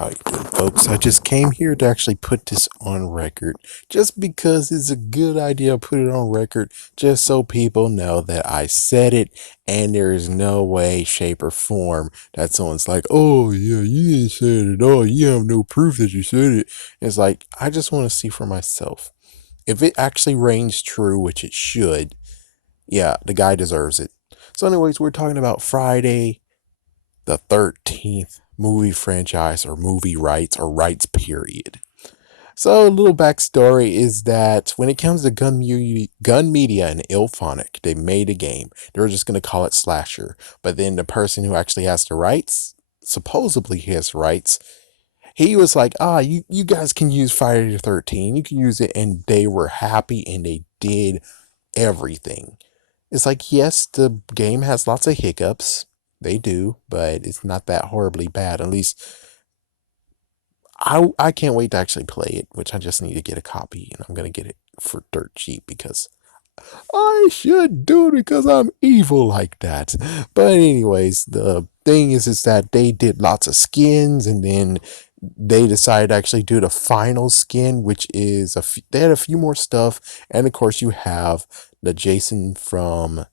How you doing, folks? I just came here to actually put this on record, just because it's a good idea to put it on record, just so people know that I said it, and there is no way, shape, or form that someone's like, "Oh yeah, you didn't say it at all. You have no proof that you said it." It's like I just want to see for myself if it actually reigns true, which it should. Yeah, the guy deserves it. So, anyways, we're talking about Friday the 13th movie franchise or movie rights or rights period. So a little backstory is that when it comes to gun media and Ilphonic, they made a game. They were just going to call it Slasher. But then the person who actually has the rights, supposedly his rights, he was like, you guys can use Friday the 13th. You can use it. And they were happy and they did everything. It's like, yes, the game has lots of hiccups. They do, but it's not that horribly bad. At least I can't wait to actually play it, which I just need to get a copy, and I'm gonna get it for dirt cheap because I should do it because I'm evil like that. But anyways, the thing is that they did lots of skins, and then they decided to actually do the final skin, which is they had a few more stuff, and of course you have the Jason from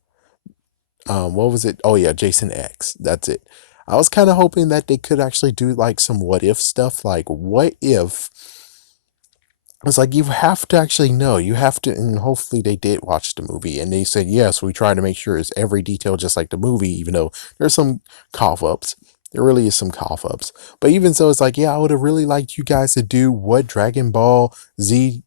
what was it? Oh yeah, Jason X. That's it. I was kind of hoping that they could actually do like some what if stuff, like what if it's like you have to actually know, you have to, and hopefully they did watch the movie and they said yes. We try to make sure it's every detail just like the movie, even though there's some cough ups. There really is some cough ups, but even so, it's like yeah, I would have really liked you guys to do what Z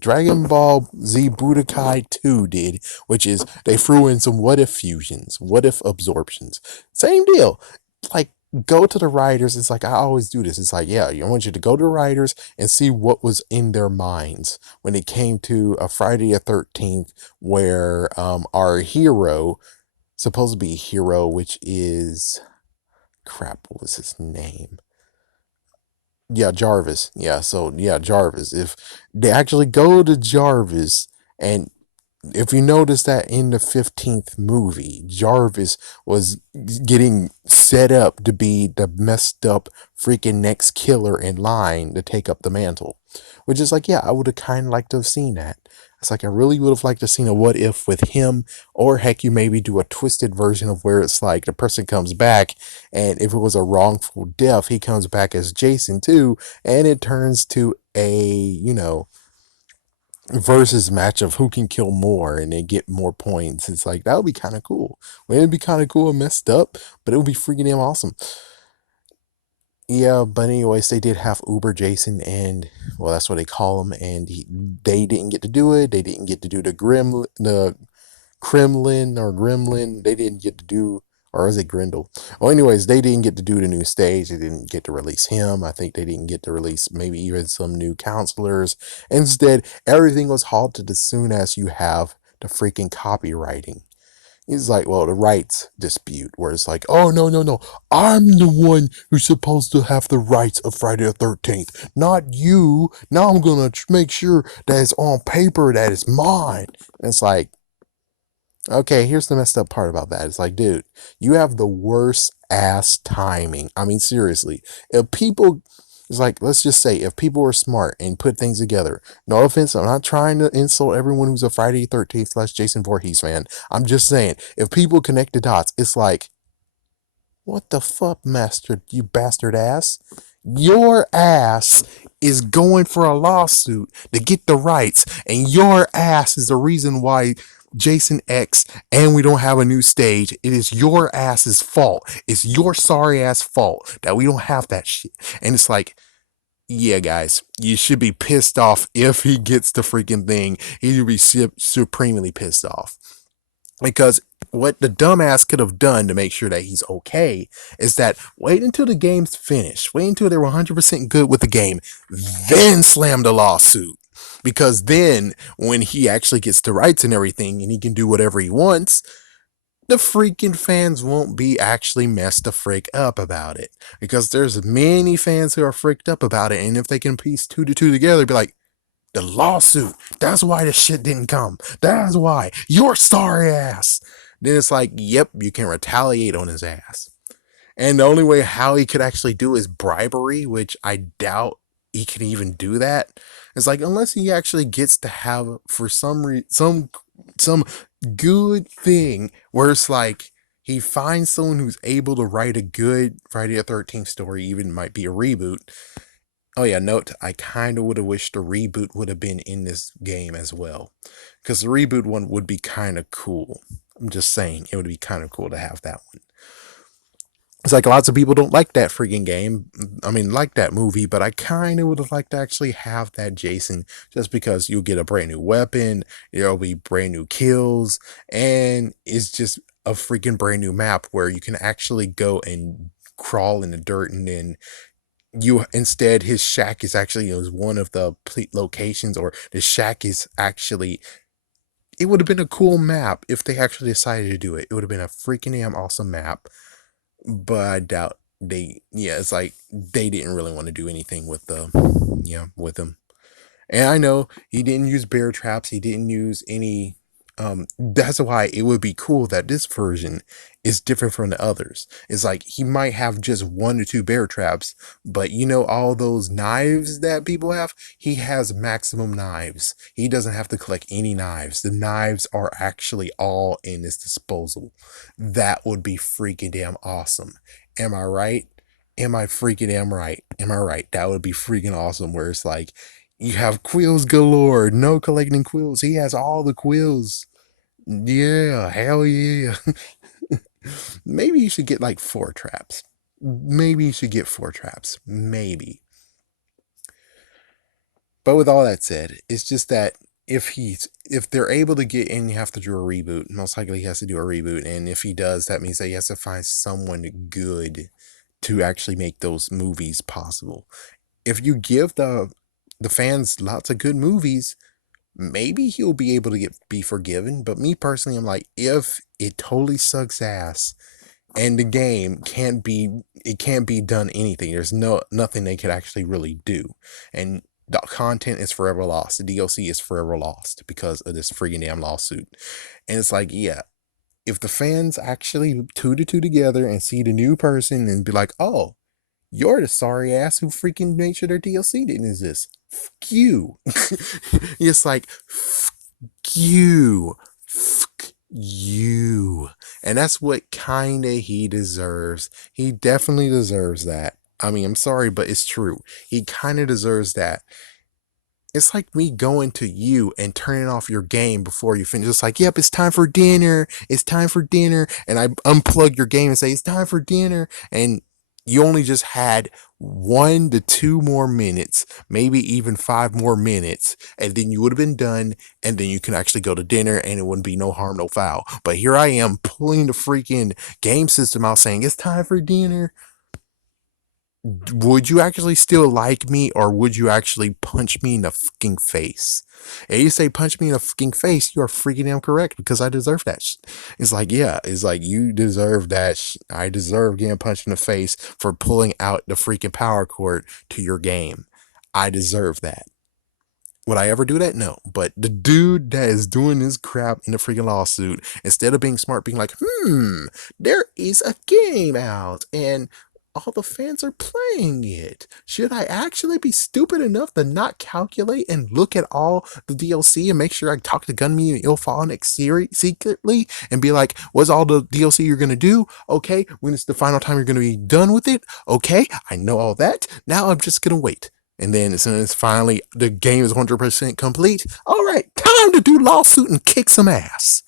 Dragon Ball Z Budokai 2 did, which is they threw in some what if fusions, what if absorptions. Same deal. Like, go to the writers. It's like I always do this. It's like, yeah, I want you to go to the writers and see what was in their minds when it came to a Friday the 13th, where our hero, supposed to be a hero, which is crap, what was his name? Yeah, Jarvis. Yeah, so yeah, Jarvis. If they actually go to Jarvis, and if you notice that in the 15th movie, Jarvis was getting set up to be the messed up freaking next killer in line to take up the mantle. Which is like, yeah, I would have kind of liked to have seen that. It's like I really would have liked to have seen a what if with him, or heck, you maybe do a twisted version of where it's like the person comes back, and if it was a wrongful death, he comes back as Jason too, and it turns to a versus match of who can kill more and they get more points. It's like that would be kind of cool. Well, it'd be kind of cool and messed up, but it would be freaking damn awesome. Yeah, but anyways, they did have Uber Jason, and well, that's what they call him. And they didn't get to do it. They didn't get to do the Kremlin or Gremlin. They didn't get to do, or is it Grendel? Well, anyways, they didn't get to do the new stage. They didn't get to release him. I think they didn't get to release maybe even some new counselors. Instead, everything was halted as soon as you have the freaking copywriting. He's like, well, the rights dispute, where it's like, oh, no, no, no. I'm the one who's supposed to have the rights of Friday the 13th, not you. Now I'm going to make sure that it's on paper that it's mine. And it's like, okay, here's the messed up part about that. It's like, dude, you have the worst ass timing. I mean, seriously, if people, it's like, let's just say, if people were smart and put things together, no offense, I'm not trying to insult everyone who's a Friday 13th slash Jason Voorhees fan. I'm just saying, if people connect the dots, it's like, what the fuck, master, you bastard ass? Your ass is going for a lawsuit to get the rights, and your ass is the reason why Jason X and we don't have a new stage. It is your ass's fault. It's your sorry ass fault that we don't have that shit. And it's like, yeah, guys, you should be pissed off if he gets the freaking thing. He should be supremely pissed off. Because what the dumbass could have done to make sure that he's okay is that wait until the game's finished. Wait until they're 100% good with the game. Then slam the lawsuit. Because then, when he actually gets the rights and everything and he can do whatever he wants, the freaking fans won't be actually messed the frick up about it. Because there's many fans who are freaked up about it. And if they can piece two to two together, be like, the lawsuit. That's why the shit didn't come. That's why. Your sorry ass. Then it's like, yep, you can retaliate on his ass. And the only way how he could actually do is bribery, which I doubt he can even do that. It's like unless he actually gets to have for some good thing where it's like he finds someone who's able to write a good Friday the 13th story, even might be a reboot. Oh yeah, note I kind of would have wished the reboot would have been in this game as well, because the reboot one would be kind of cool. I'm just saying it would be kind of cool to have that one. It's like lots of people don't like that freaking game. I mean, like that movie, but I kind of would have liked to actually have that Jason just because you'll get a brand new weapon, there'll be brand new kills, and it's just a freaking brand new map where you can actually go and crawl in the dirt, and then you instead his shack is actually one of the locations, or the shack is actually, it would have been a cool map if they actually decided to do it. It would have been a freaking damn awesome map, but I doubt yeah, it's like they didn't really want to do anything with with them. And I know he didn't use bear traps, he didn't use any. That's why it would be cool that this version is different from the others. It's like he might have just one or two bear traps, but all those knives that people have, he has maximum knives. He doesn't have to collect any knives. The knives are actually all in his disposal. That would be freaking damn awesome. Am I right? Am I freaking damn right? Am I right? That would be freaking awesome. Where it's like, you have quills galore. No collecting quills. He has all the quills. Yeah, hell yeah. Maybe you should get like four traps. Maybe you should get four traps. Maybe. But with all that said, it's just that if they're able to get in, you have to do a reboot. Most likely he has to do a reboot. And if he does, that means that he has to find someone good to actually make those movies possible. If you give the fans lots of good movies, maybe he'll be able to be forgiven. But me personally, I'm like, if it totally sucks ass and the game can't be done anything. There's nothing they could actually really do, and the content is forever lost. The DLC is forever lost because of this freaking damn lawsuit. And it's like, yeah, if the fans actually two to two together and see the new person and be like, oh, you're the sorry ass who freaking made sure their DLC didn't exist. Fuck you. It's like, fuck you. Fuck you. And that's what kinda he deserves. He definitely deserves that. I mean, I'm sorry, but it's true. He kinda deserves that. It's like me going to you and turning off your game before you finish. It's like, yep, it's time for dinner. It's time for dinner. And I unplug your game and say, it's time for dinner. And you only just had 1 to 2 more minutes, maybe even 5 more minutes, and then you would have been done. And then you can actually go to dinner and it wouldn't be no harm, no foul. But here I am pulling the freaking game system out saying, it's time for dinner. Would you actually still like me, or would you actually punch me in the fucking face? And you say punch me in the fucking face, you are freaking damn correct because I deserve that. It's like, yeah, it's like you deserve that. I deserve getting punched in the face for pulling out the freaking power cord to your game. I deserve that. Would I ever do that? No. But the dude that is doing this crap in the freaking lawsuit, instead of being smart, being like, there is a game out and all the fans are playing it. Should I actually be stupid enough to not calculate and look at all the DLC and make sure I talk to Gunme and Ilphonic secretly and be like, what's all the DLC you're going to do? Okay, when it's the final time you're going to be done with it? Okay, I know all that. Now I'm just going to wait. And then as soon as finally the game is 100% complete, all right, time to do lawsuit and kick some ass.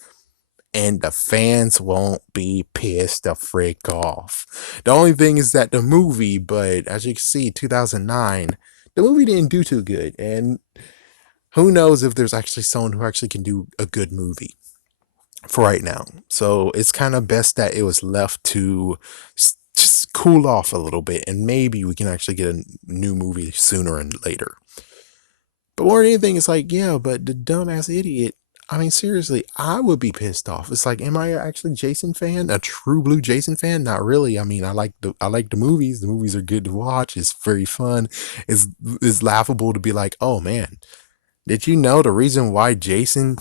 And the fans won't be pissed the frick off. The only thing is that the movie, but as you can see, 2009, the movie didn't do too good. And who knows if there's actually someone who actually can do a good movie for right now. So it's kind of best that it was left to just cool off a little bit, and maybe we can actually get a new movie sooner and later. But more than anything, it's like, yeah, but the dumbass idiot. I mean, seriously, I would be pissed off. It's like, am I actually Jason fan? A true blue Jason fan? Not really. I mean, I like the movies. The movies are good to watch. It's very fun. It's laughable to be like, oh man, Did you know the reason why Jason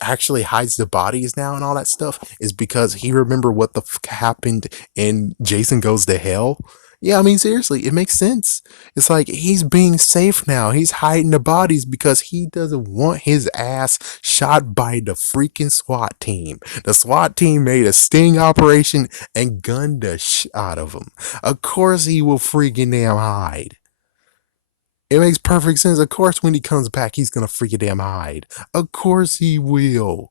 actually hides the bodies now and all that stuff is because he remember what the happened in Jason Goes to Hell? Yeah, I mean seriously, it makes sense. It's like he's being safe now. He's hiding the bodies because he doesn't want his ass shot by the freaking SWAT team. The SWAT team made a sting operation and gunned the shit out of him. Of course he will freaking damn hide. It makes perfect sense. Of course, when he comes back, he's gonna freaking damn hide. Of course he will.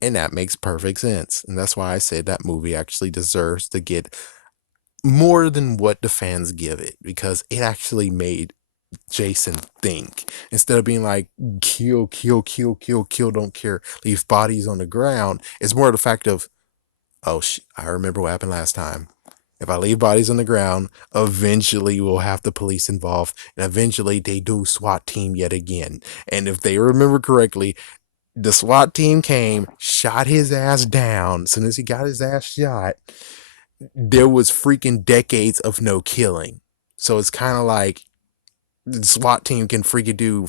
And that makes perfect sense. And that's why I said that movie actually deserves to get more than what the fans give it. Because it actually made Jason think. Instead of being like, kill, kill, kill, kill, kill, don't care, leave bodies on the ground. It's more the fact of, oh, I remember what happened last time. If I leave bodies on the ground, eventually we'll have the police involved, and eventually they do SWAT team yet again. And if they remember correctly, the SWAT team came, shot his ass down. As soon as he got his ass shot, there was freaking decades of no killing. So it's kind of like the SWAT team can freaking do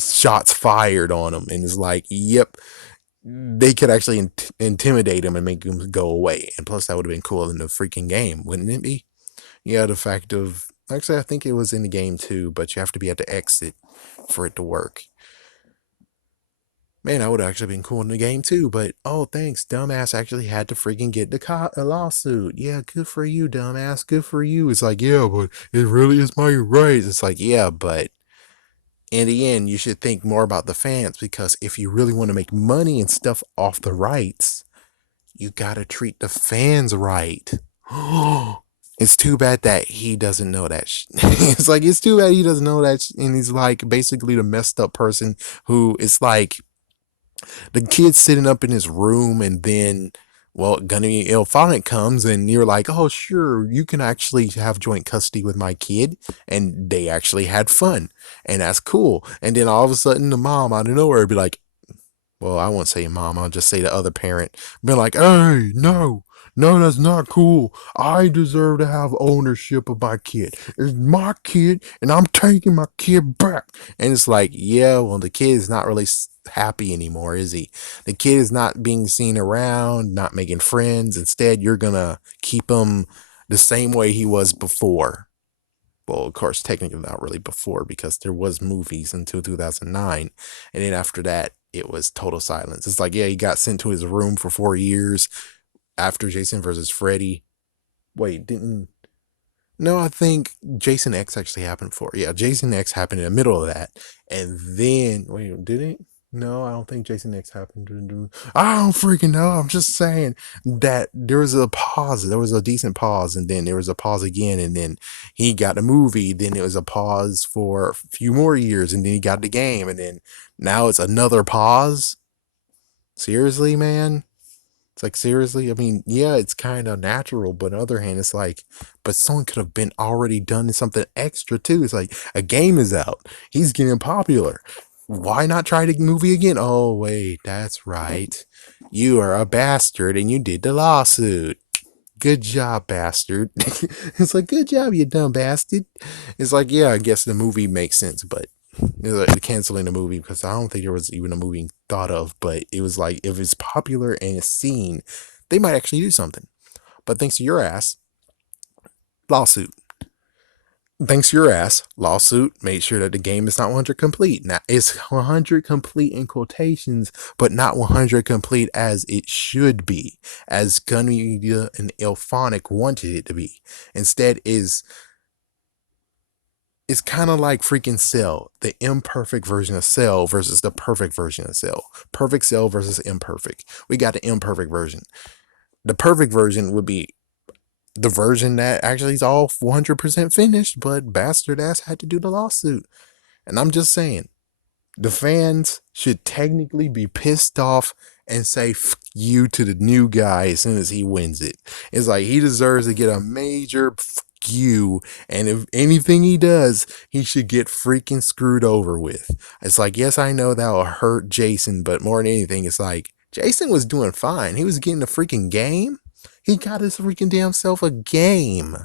shots fired on him, and it's like, yep, they could actually intimidate him and make him go away. And plus, that would have been cool in the freaking game, wouldn't it be? Yeah, the fact of actually, I think it was in the game too, but you have to be at the exit for it to work. Man, that would have actually been cool in the game too. But oh, thanks, dumbass actually had to freaking get the a lawsuit. Yeah, good for you, dumbass. Good for you. It's like, yeah, but it really is my right. It's like, yeah, but in the end, you should think more about the fans because if you really want to make money and stuff off the rights, you gotta treat the fans right. It's too bad that he doesn't know that. It's like it's too bad he doesn't know that, and he's like basically the messed up person who is like the kid sitting up in his room, and then well, Gunny Ilphonic comes, and you're like, oh sure, you can actually have joint custody with my kid, and they actually had fun, and that's cool. And then all of a sudden, the mom out of nowhere would be like, well, I won't say mom, I'll just say the other parent, be like, hey, no, no, that's not cool. I deserve to have ownership of my kid. It's my kid, and I'm taking my kid back. And it's like, yeah, well, the kid is not really happy anymore, is he? The kid is not being seen around, not making friends. Instead, you're gonna keep him the same way he was before. Well, of course, technically not really before because there was movies until 2009, and then after that, it was total silence. It's like, yeah, he got sent to his room for 4 years after Jason versus Freddy. Wait, didn't no, I think Jason X actually happened for. Yeah, Jason X happened in the middle of that. And then, wait, did it? No, I don't think Jason X happened. I don't freaking know. I'm just saying that there was a pause. There was a decent pause, and then there was a pause again, and then he got a movie. Then it was a pause for a few more years, and then he got the game, and then now it's another pause. Seriously, man? It's like, seriously? I mean, yeah, it's kind of natural, but on the other hand, it's like, but someone could have been already done something extra too. It's like, a game is out. He's getting popular. Why not try the movie again? Oh, wait, that's right. You are a bastard and you did the lawsuit. Good job, bastard. It's like, good job, you dumb bastard. It's like, yeah, I guess the movie makes sense, but canceling the movie because I don't think there was even a movie thought of, but it was like if it's popular and it's seen, they might actually do something. But thanks to your ass, lawsuit. Thanks to your ass, lawsuit made sure that the game is not 100 complete. Now it's 100 complete in quotations, but not 100 complete as it should be, as Gunmedia and Ilphonic wanted it to be. Instead, is it's kind of like freaking Cell, the imperfect version of Cell versus the perfect version of Cell. Perfect Cell versus imperfect. We got the imperfect version. The perfect version would be the version that actually is all 100% finished, but bastard ass had to do the lawsuit. And I'm just saying, the fans should technically be pissed off and say F you to the new guy as soon as he wins it. It's like he deserves to get a major F you, and if anything he does, he should get freaking screwed over with. It's like, yes, I know that will hurt Jason, but more than anything, it's like Jason was doing fine. He was getting a freaking game. He got his freaking damn self a game.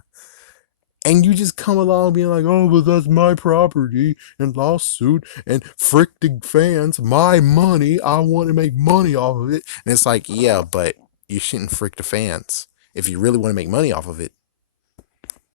And you just come along being like, oh, but that's my property and lawsuit and frick the fans, my money. I want to make money off of it. And it's like, yeah, but you shouldn't frick the fans. If you really want to make money off of it,